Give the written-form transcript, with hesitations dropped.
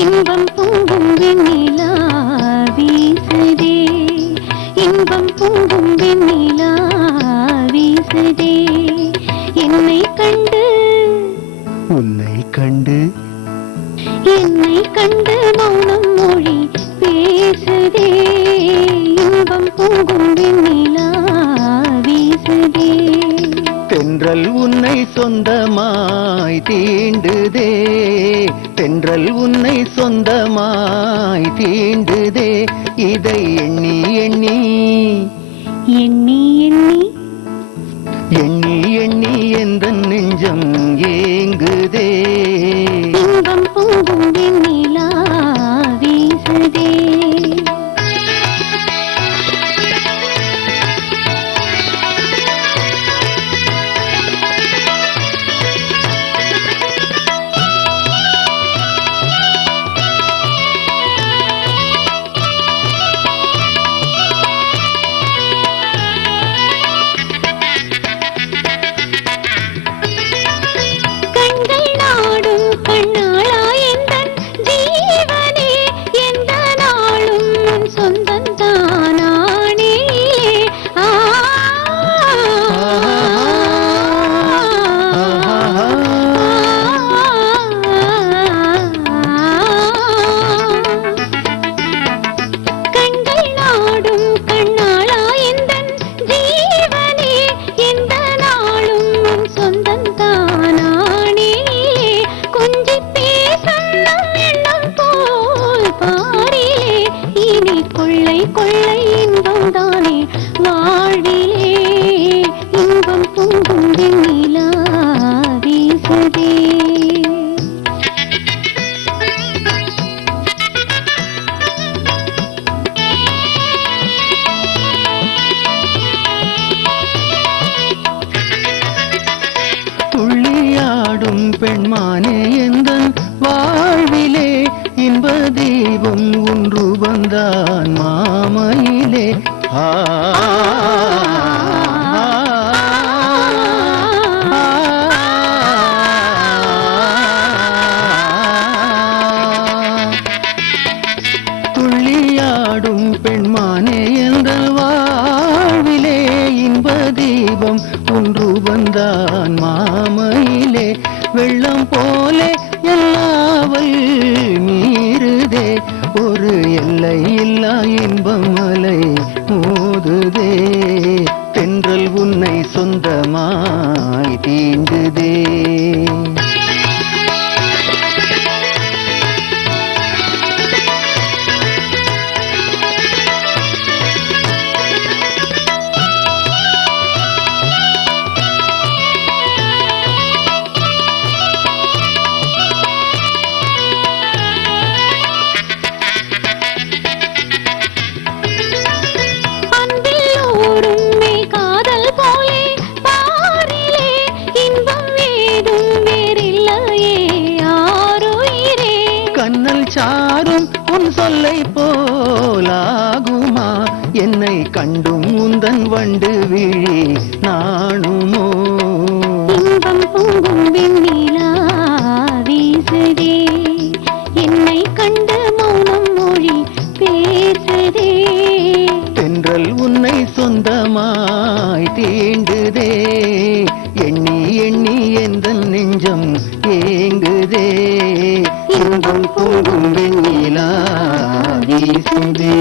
இன்பம் பொங்கும் வெண்ணிலா வீசுதே, இன்பம் பொங்கும் வெண்ணிலா வீசுதே, என்னை கண்டு உன்னை கண்டு என்னை கண்டு மௌனம் மொழி பேசுதே, இன்பம் பொங்கும் வெண்ணிலா வீசுதே. தென்றல் உன்னை சொந்தமாய் தீண்டுதே, தென்றல் உன்னை சொந்தமாய் தீண்டுதே, இதை எண்ணி எண்ணி எண்ணி எண்ணி எண்ணி எண்ணி எந்த நெஞ்சம் ஏங்குதே. இன்பம் பொங்கும் வெண்ணிலா வீசுதே. கொள்ளை கொள்ளை இன்பம் தானே வாழ்விலே, இன்பம் பொங்கும் வெண்ணிலா வீசுதே. துள்ளியாடும் பெண்மானே எந்தன் வாழ்விலே, இன்ப தெய்வம் ஒன்று வந்தான் மாமையிலே. துள்ளியாடும் பெண்மானே எந்தன் வாழ்விலே, இன்ப தெய்வம் ஒன்று வந்தான் மாமையிலே. வெள்ளம் போலே எல்லாவல் மீறுதே, ஒரு எல்லை இல்லா இன்பம் மலை மோதுதே, தென்றல் உன்னை சொந்தமாய் தீண்டுதே. கண்ணல் சாரும் உன் சொல்லை போலாகுமா, என்னை கண்டும் உந்தன் வண்டு விழி நாணுமோ. இன்பம் பொங்கும் வெண்ணிலா வீசுதே, என்னை கண்டு மௌனம் மொழி பேசுதே. தென்றல் உன்னை சொந்தமாய் தீண்டுதே, எண்ணி எண்ணி எந்த நெஞ்சம் ஏங்குதே. இன்பம் பொங்கும் வெண்ணிலா வீசுதே.